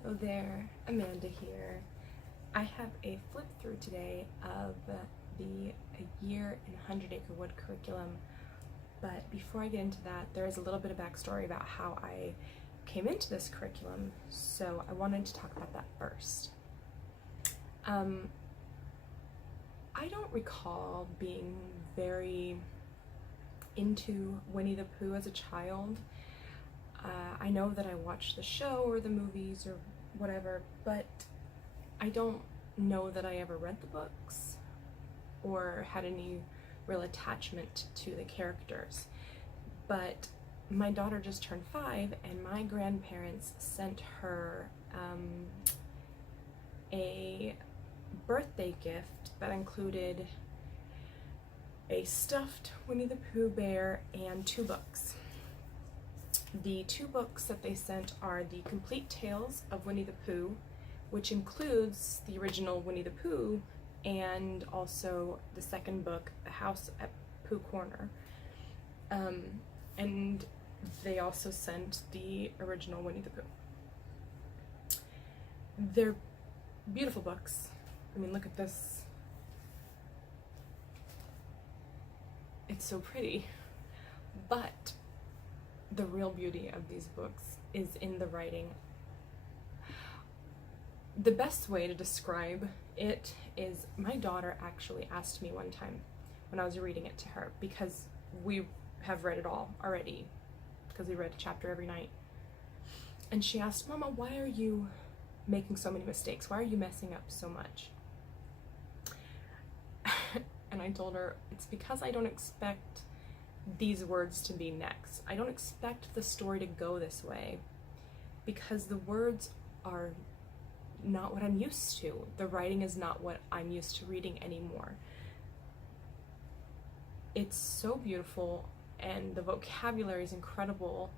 Hello there, Amanda here. I have a flip through today of the A Year in 100 Acre Wood curriculum, but before I get into that, there is a little bit of backstory about how I came into this curriculum, so I wanted to talk about that first. I don't recall being very into Winnie the Pooh as a child. I know that I watched the show or the movies or whatever, but I don't know that I ever read the books or had any real attachment to the characters. But my daughter just turned 5 and my grandparents sent her a birthday gift that included a stuffed Winnie the Pooh bear and 2 books. The 2 books that they sent are The Complete Tales of Winnie the Pooh, which includes the original Winnie the Pooh, and also the second book, The House at Pooh Corner. And they also sent the original Winnie the Pooh. They're beautiful books. I mean, look at this. It's so pretty. But the real beauty of these books is in the writing. The best way to describe it is my daughter actually asked me one time when I was reading it to her, because we have read it all already, because we read a chapter every night. And she asked, "Mama, why are you making so many mistakes? Why are you messing up so much?" And I told her, it's because I don't expect these words to be next. I don't expect the story to go this way because the words are not what I'm used to. The writing is not what I'm used to reading anymore. It's so beautiful and the vocabulary is incredible.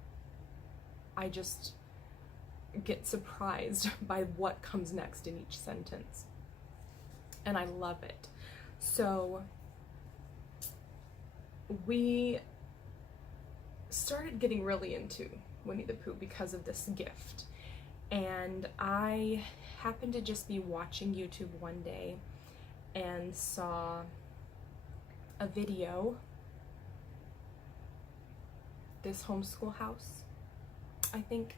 I just get surprised by what comes next in each sentence. And I love it. So we started getting really into Winnie the Pooh because of this gift. And I happened to just be watching YouTube one day and saw a video, this Homeschool house, I think,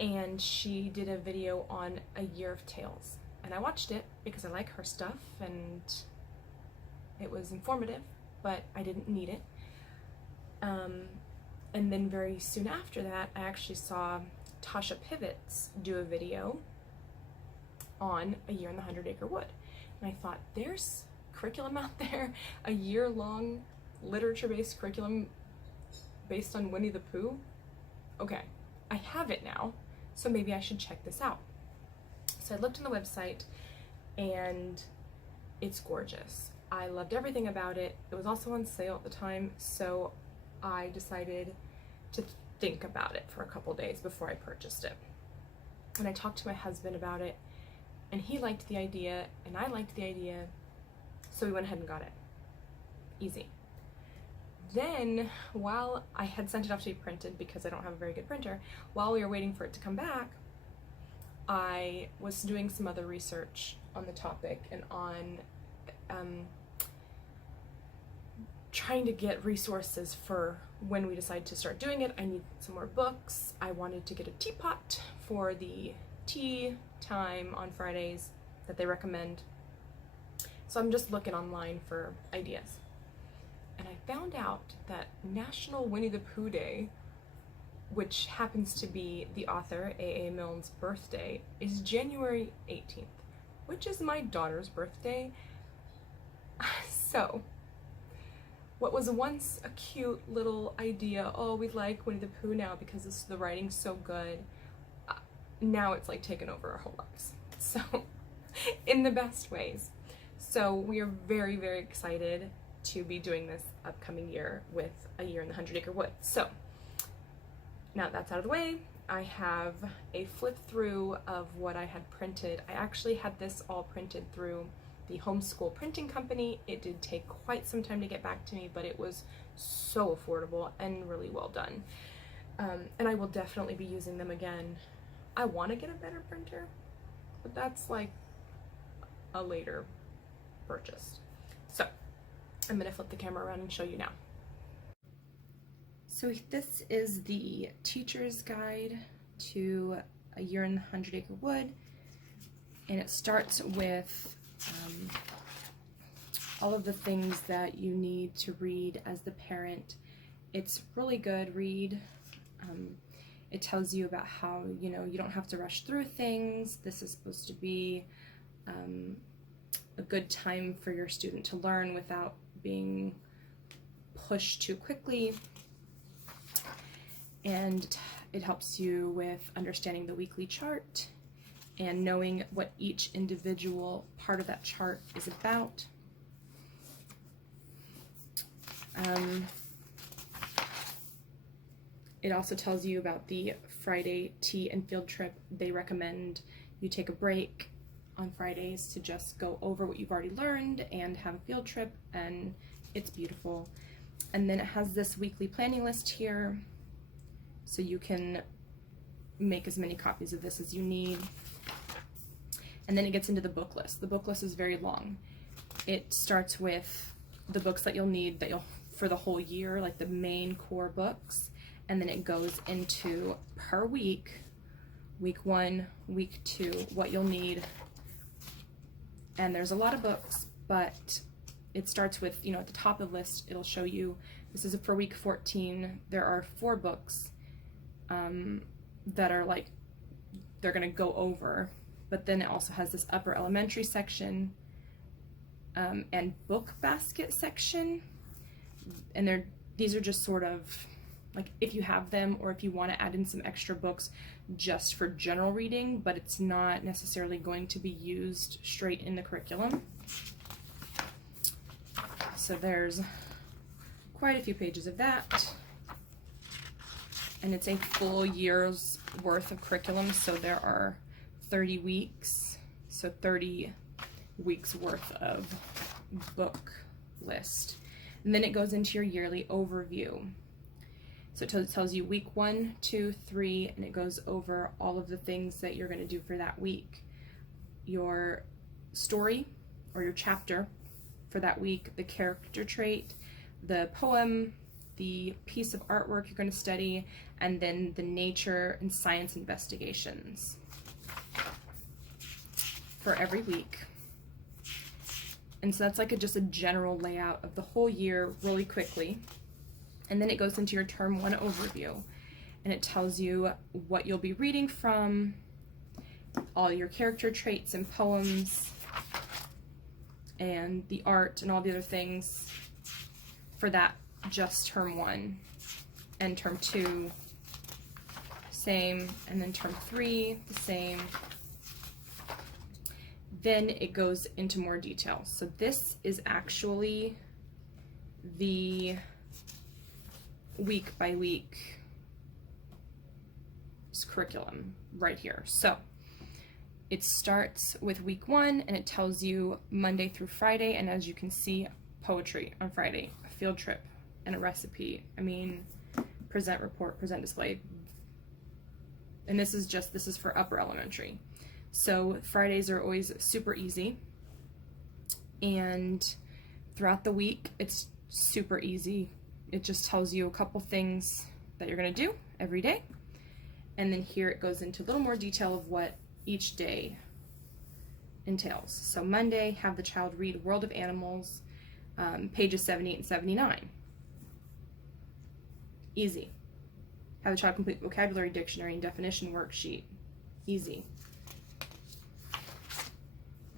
and she did a video on A Year of Tales. And I watched it because I like her stuff and it was informative, but I didn't need it. And then very soon after that, I actually saw Tasha Pivot's do a video on A Year in the 100 Acre Wood. And I thought, there's curriculum out there, a year-long literature-based curriculum based on Winnie the Pooh? Okay, I have it now, so maybe I should check this out. So I looked on the website and it's gorgeous. I loved everything about it. It was also on sale at the time, so I decided to think about it for a couple days before I purchased it. And I talked to my husband about it, and he liked the idea, and I liked the idea, so we went ahead and got it. Easy. Then, while I had sent it off to be printed because I don't have a very good printer, while we were waiting for it to come back, I was doing some other research on the topic and on trying to get resources for when we decide to start doing it. I need some more books. I wanted to get a teapot for the tea time on Fridays that they recommend. So I'm just looking online for ideas. And I found out that National Winnie the Pooh Day, which happens to be the author A.A. Milne's birthday, is January 18th, which is my daughter's birthday. So what was once a cute little idea, oh, we like Winnie the Pooh now because the writing's so good, now it's like taken over our whole lives. So, in the best ways. So we are very, very excited to be doing this upcoming year with A Year in the 100 Acre Wood. So, now that's out of the way, I have a flip through of what I had printed. I actually had this all printed through the Homeschool printing company. It did take quite some time to get back to me, but it was so affordable and really well done. And I will definitely be using them again. I want to get a better printer, but that's like a later purchase. So I'm going to flip the camera around and show you now. So this is the teacher's guide to A Year in the 100 Acre Wood, and it starts with all of the things that you need to read as the parent. It's really good read. It tells you about how, you know, you don't have to rush through things. This is supposed to be a good time for your student to learn without being pushed too quickly. And it helps you with understanding the weekly chart and knowing what each individual part of that chart is about. It also tells you about the Friday tea and field trip. They recommend you take a break on Fridays to just go over what you've already learned and have a field trip, and it's beautiful. And then it has this weekly planning list here, so you can make as many copies of this as you need. And then it gets into the book list. The book list is very long. It starts with the books that you'll need for the whole year, like the main core books, and then it goes into per week, week 1, week 2, what you'll need. And there's a lot of books, but it starts with, you know, at the top of the list, it'll show you, this is for week 14, there are 4 books that are like, they're gonna go over, but then it also has this upper elementary section and book basket section, and these are just sort of like if you have them or if you want to add in some extra books just for general reading, but it's not necessarily going to be used straight in the curriculum. So there's quite a few pages of that, and it's a full year's worth of curriculum, so there are 30 weeks, so 30 weeks worth of book list. And then it goes into your yearly overview. So it tells you week 1, 2, 3, and it goes over all of the things that you're going to do for that week. Your story or your chapter for that week, the character trait, the poem, the piece of artwork you're going to study, and then the nature and science investigations for every week. And so that's like just a general layout of the whole year really quickly. And then it goes into your term 1 overview, and it tells you what you'll be reading from, all your character traits and poems, and the art and all the other things for that, just term 1. And term 2, same, and then term 3, the same. Then it goes into more detail. So this is actually the week by week curriculum right here. So it starts with week 1, and it tells you Monday through Friday, and as you can see, poetry on Friday, a field trip, and a recipe. I mean, present report, present display. And this is for upper elementary. So Fridays are always super easy, and throughout the week it's super easy. It just tells you a couple things that you're going to do every day, and then here it goes into a little more detail of what each day entails. So Monday, have the child read World of Animals, pages 78 and 79. Easy. Have the child complete vocabulary dictionary and definition worksheet. Easy.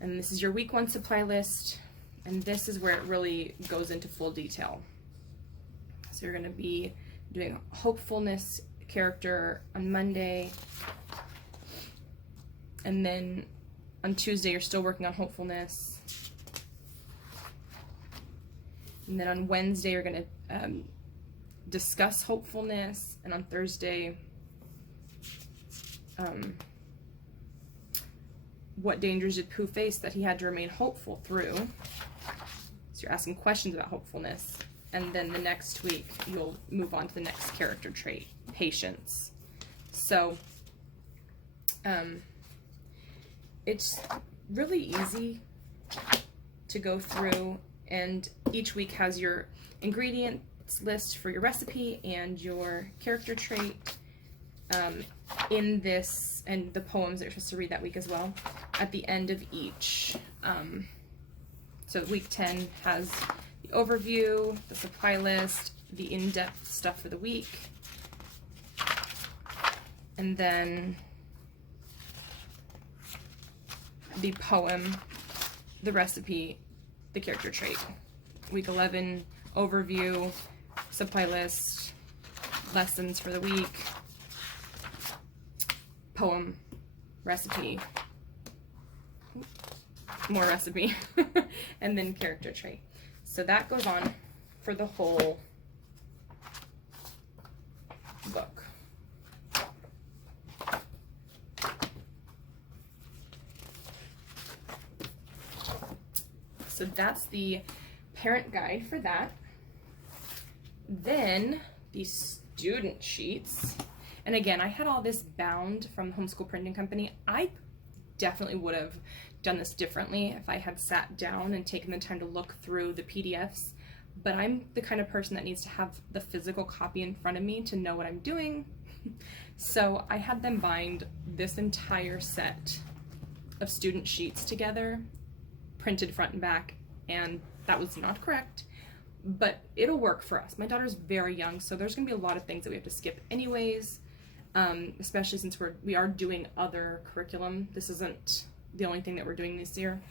And this is your week 1 supply list, and this is where it really goes into full detail. So you're going to be doing hopefulness character on Monday, and then on Tuesday you're still working on hopefulness, and then on Wednesday you're going to discuss hopefulness, and on Thursday what dangers did Pooh face that he had to remain hopeful through. So you're asking questions about hopefulness, and then the next week you'll move on to the next character trait, patience. So It's really easy to go through, and each week has your ingredients list for your recipe and your character trait in this, and the poems that you're supposed to read that week as well at the end of each. So week 10 has the overview, the supply list, the in-depth stuff for the week, and then the poem, the recipe, the character trait. Week 11, overview, supply list, lessons for the week, poem, recipe, more recipe, and then character trait. So that goes on for the whole book. So that's the parent guide for that. Then the student sheets. And again, I had all this bound from the Homeschool Printing Company. I definitely would have done this differently if I had sat down and taken the time to look through the PDFs. But I'm the kind of person that needs to have the physical copy in front of me to know what I'm doing. So I had them bind this entire set of student sheets together, printed front and back, and that was not correct, but it'll work for us. My daughter's very young, so there's gonna be a lot of things that we have to skip anyways, especially since we are doing other curriculum. This isn't the only thing that we're doing this year.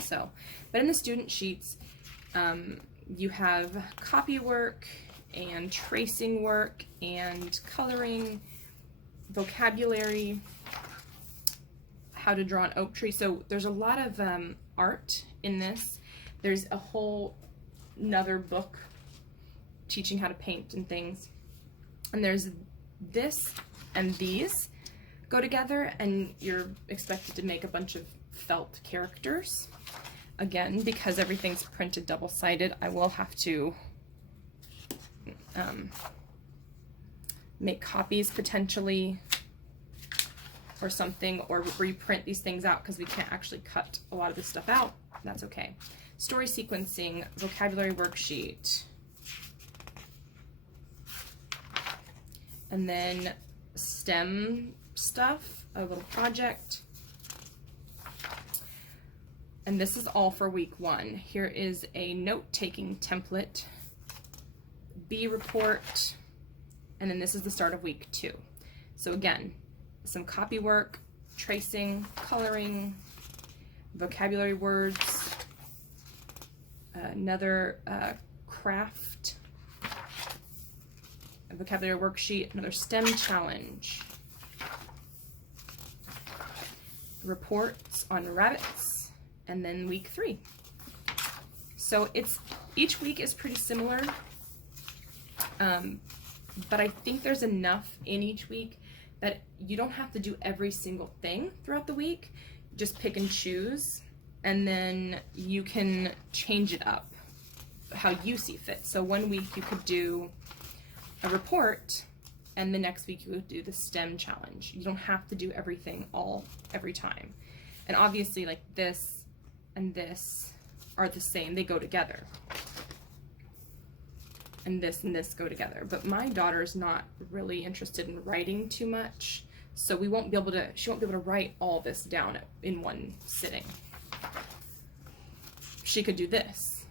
So, but in the student sheets, you have copy work and tracing work and coloring, vocabulary, how to draw an oak tree. So there's a lot of art in this. There's a whole another book teaching how to paint and things. And there's this and these go together, and you're expected to make a bunch of felt characters. Again, because everything's printed double-sided, I will have to make copies potentially or something, or reprint these things out because we can't actually cut a lot of this stuff out. That's okay. Story sequencing, vocabulary worksheet, and then STEM stuff, a little project. And this is all for week 1. Here is a note-taking template, B report, and then this is the start of week 2. So again, some copy work, tracing, coloring, vocabulary words, another craft, a vocabulary worksheet, another STEM challenge, reports on rabbits, and then week 3. So each week is pretty similar, but I think there's enough in each week that you don't have to do every single thing throughout the week. Just pick and choose, and then you can change it up how you see fit. So one week you could do a report, and the next week you would do the STEM challenge. You don't have to do everything every time. And obviously, like, this and this are the same, they go together. And this go together. But my daughter's not really interested in writing too much, so she won't be able to write all this down in one sitting. She could do this.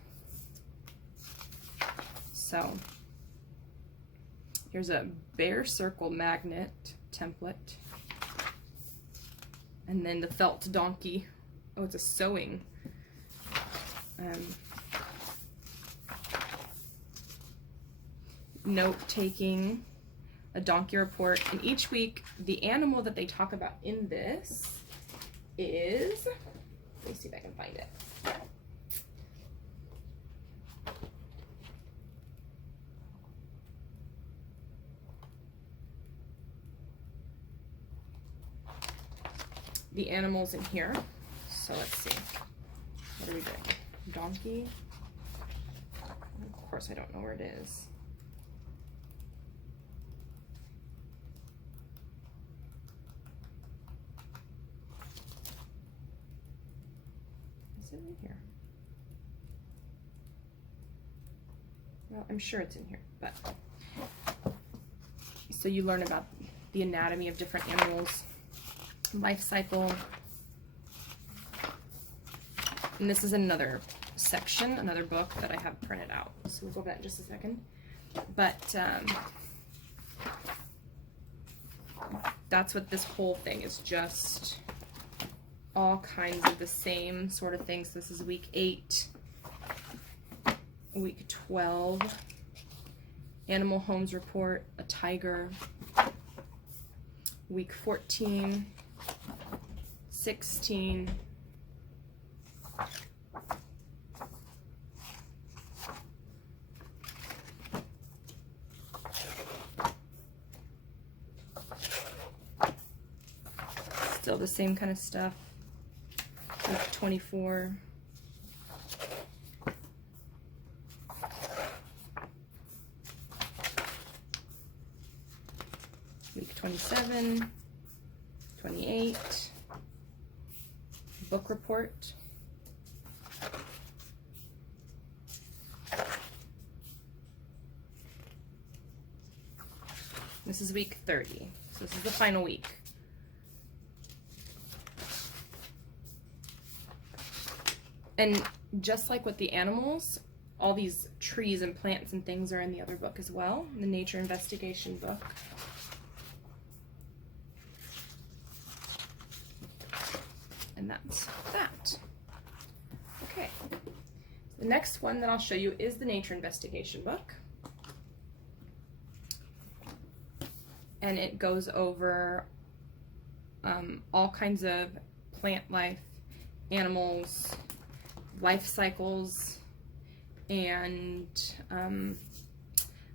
So here's a bear circle magnet template. And then the felt donkey. Oh, it's a sewing. Note-taking, a donkey report, and each week the animal that they talk about in this is, let me see if I can find it. The animals in here. So let's see. What are we doing? Donkey. Of course, I don't know where it is. Is it in here? Well, I'm sure it's in here, but so you learn about the anatomy of different animals, life cycle. And this is another section, another book that I have printed out. So we'll go over that in just a second. But that's what this whole thing is, just all kinds of the same sort of things. This is week 8, week 12, animal homes report, a tiger, week 14, 16, still the same kind of stuff. Week 24. Week 27, 28, book report. This is week 30, so this is the final week. And just like with the animals, all these trees and plants and things are in the other book as well, the nature investigation book. And that's that. Okay. The next one that I'll show you is the nature investigation book. And it goes over all kinds of plant life, animals, life cycles, and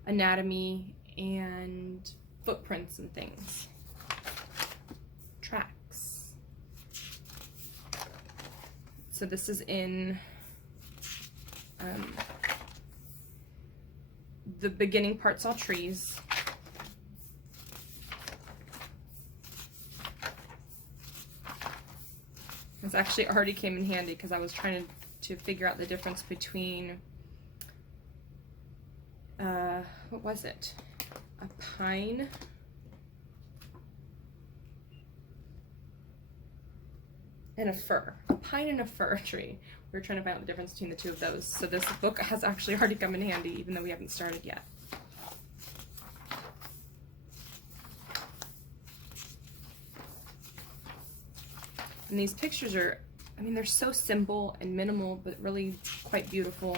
anatomy and footprints and things. Tracks. So this is in the beginning part's all trees. This actually already came in handy because I was trying to figure out the difference between, what was it? A pine and a fir. A pine and a fir tree. We were trying to find out the difference between the two of those. So this book has actually already come in handy, even though we haven't started yet. And these pictures are, I mean, they're so simple and minimal, but really quite beautiful.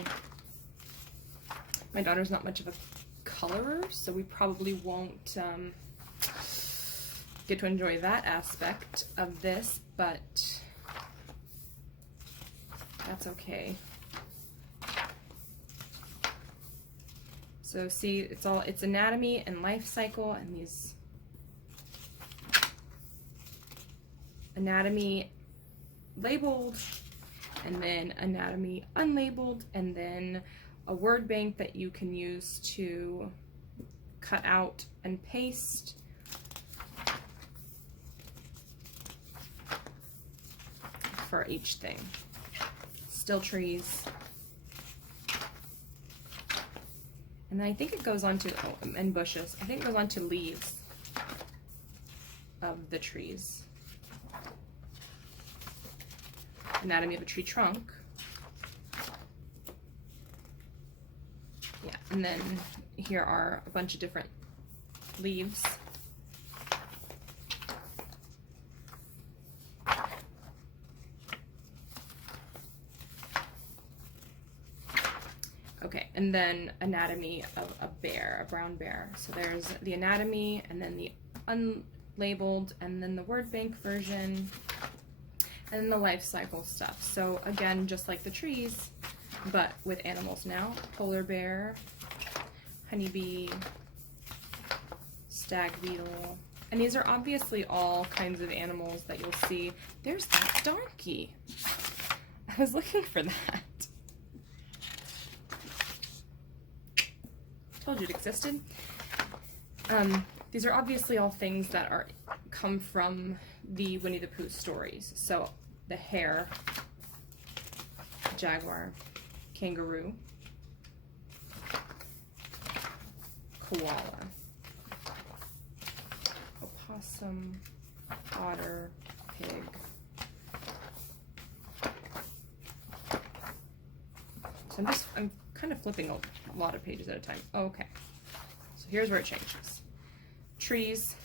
My daughter's not much of a colorer, so we probably won't get to enjoy that aspect of this, but that's okay. So see, it's anatomy and life cycle, and these anatomy labeled, and then anatomy unlabeled, and then a word bank that you can use to cut out and paste. For each thing. Still trees. And then I think it goes on to, and bushes. I think it goes on to leaves of the trees. Anatomy of a tree trunk. Yeah, and then here are a bunch of different leaves. Okay, and then anatomy of a bear, a brown bear. So there's the anatomy, and then the unlabeled, and then the word bank version, and then the life cycle stuff. So again, just like the trees, but with animals now. Polar bear, honeybee, stag beetle. And these are obviously all kinds of animals that you'll see. There's that donkey. I was looking for that. Told you it existed. These are obviously all things that come from the Winnie the Pooh stories. So the hare, jaguar, kangaroo, koala, opossum, otter, pig. So I'm kind of flipping a lot of pages at a time. Okay, so here's where it changes. Trees,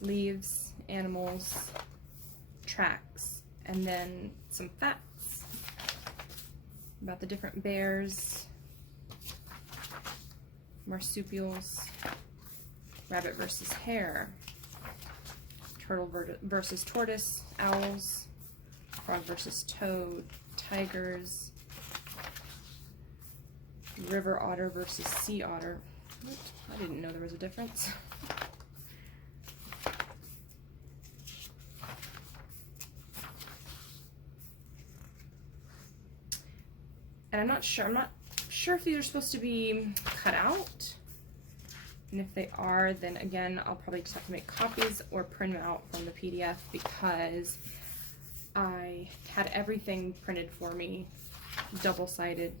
leaves, animals, tracks, and then some facts about the different bears, marsupials, rabbit versus hare, turtle versus tortoise, owls, frog versus toad, tigers, river otter versus sea otter. I didn't know there was a difference. And I'm not sure if these are supposed to be cut out. And if they are, then again, I'll probably just have to make copies or print them out from the PDF, because I had everything printed for me, double-sided.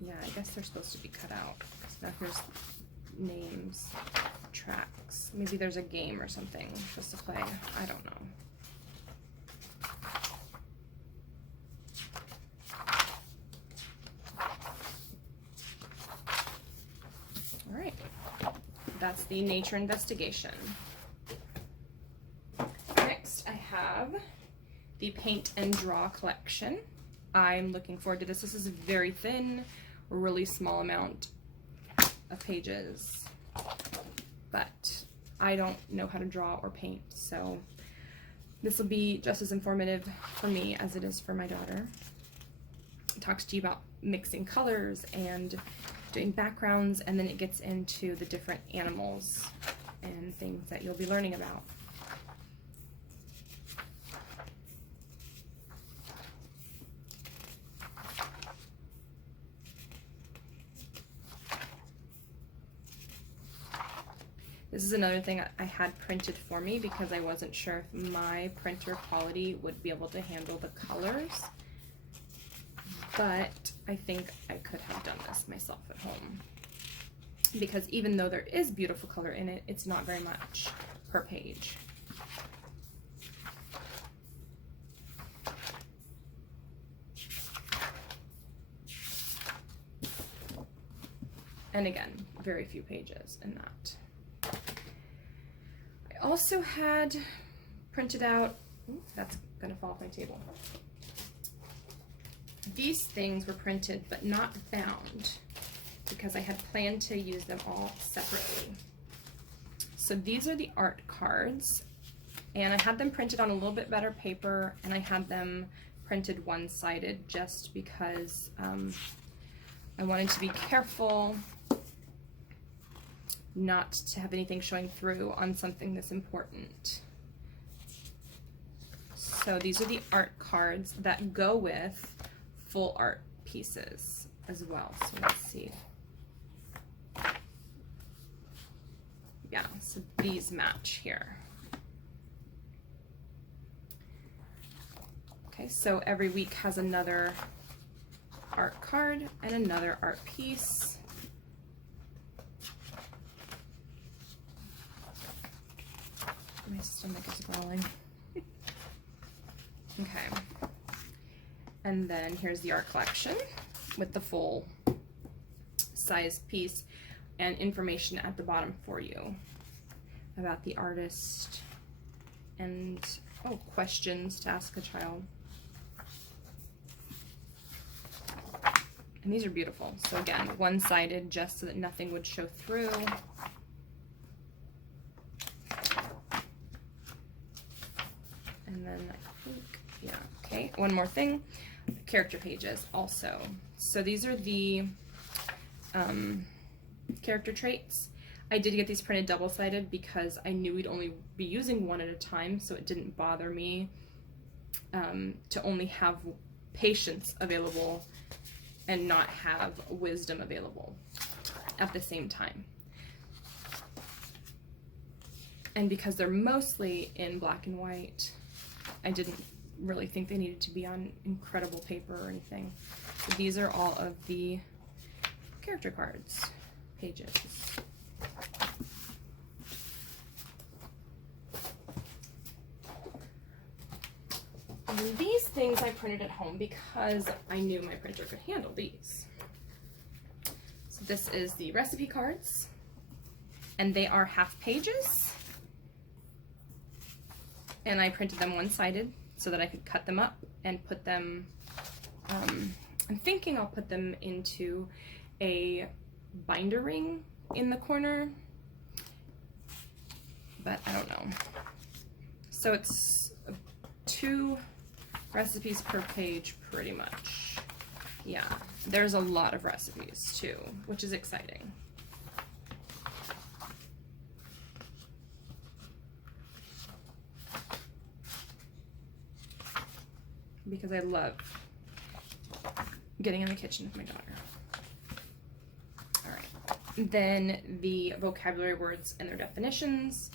Yeah, I guess they're supposed to be cut out. So now here's names, tracks. Maybe there's a game or something supposed to play. I don't know. All right, that's the nature investigation. Next, I have the paint and draw collection. I'm looking forward to this. This is a very thin, really small amount of pages, but I don't know how to draw or paint, so this will be just as informative for me as it is for my daughter. It talks to you about mixing colors and doing backgrounds, and then it gets into the different animals and things that you'll be learning about. This is another thing I had printed for me because I wasn't sure if my printer quality would be able to handle the colors, but I think I could have done this myself at home, because even though there is beautiful color in it, it's not very much per page. And again, very few pages in that. I also had printed out, that's gonna fall off my table. These things were printed but not bound because I had planned to use them all separately. So these are the art cards, and I had them printed on a little bit better paper, and I had them printed one-sided just because I wanted to be careful not to have anything showing through on something this important. So these are the art cards that go with full art pieces as well. So let's see. Yeah, so these match here. Okay, so every week has another art card and another art piece. My stomach is growling. Okay. And then here's the art collection with the full size piece and information at the bottom for you about the artist and questions to ask a child. And these are beautiful. So again, one-sided just so that nothing would show through. And then I think, yeah, okay, one more thing, character pages also. So these are the character traits. I did get these printed double-sided because I knew we'd only be using one at a time, so it didn't bother me to only have patience available and not have wisdom available at the same time. And because they're mostly in black and white, I didn't really think they needed to be on incredible paper or anything. So these are all of the character cards pages. And these things I printed at home because I knew my printer could handle these. So this is the recipe cards, and they are half pages. And I printed them one-sided so that I could cut them up and put them, I'm thinking I'll put them into a binder ring in the corner, but I don't know. So it's 2 recipes per page pretty much. Yeah, there's a lot of recipes too, which is exciting. Because I love getting in the kitchen with my daughter. All right, then the vocabulary words and their definitions.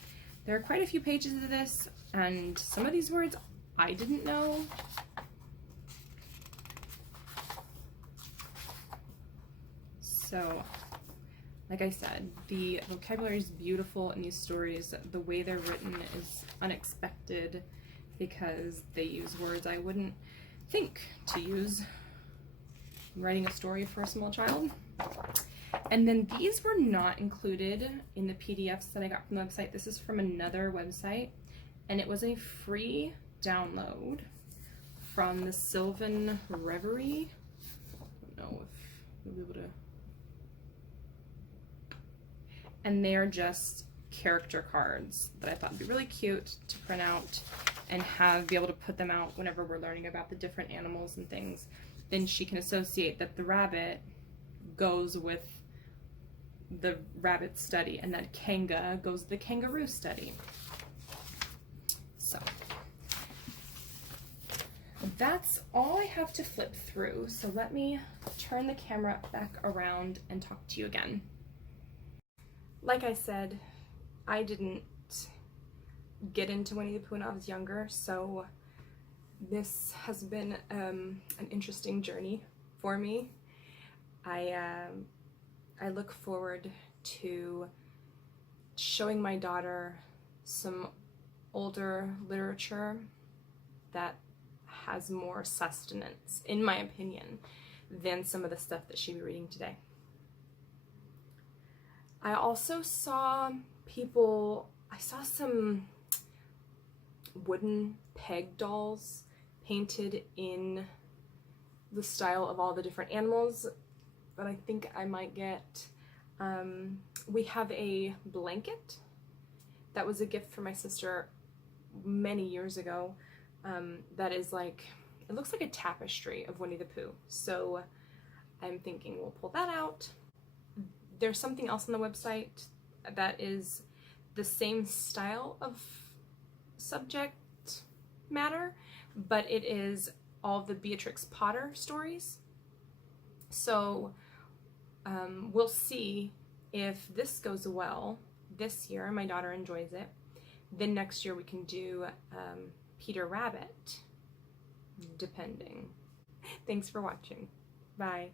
There are quite a few pages of this, and some of these words I didn't know. So, like I said, the vocabulary is beautiful in these stories. The way they're written is unexpected because they use words I wouldn't think to use writing a story for a small child. And then these were not included in the PDFs that I got from the website. This is from another website, and it was a free download from the Sylvan Reverie. I don't know if you'll be able to. And they are just character cards that I thought would be really cute to print out and be able to put them out whenever we're learning about the different animals and things. Then she can associate that the rabbit goes with the rabbit study and that kanga goes with the kangaroo study. So that's all I have to flip through. So let me turn the camera back around and talk to you again. Like I said, I didn't get into Winnie the Pooh when I was younger, so this has been an interesting journey for me. I look forward to showing my daughter some older literature that has more sustenance, in my opinion, than some of the stuff that she'll be reading today. I also saw some wooden peg dolls painted in the style of all the different animals that I think I might get. We have a blanket that was a gift from my sister many years ago that is like, it looks like a tapestry of Winnie the Pooh. So I'm thinking we'll pull that out. There's something else on the website that is the same style of subject matter, but it is all of the Beatrix Potter stories. So we'll see if this goes well this year, my daughter enjoys it. Then next year we can do Peter Rabbit, depending. Thanks for watching. Bye.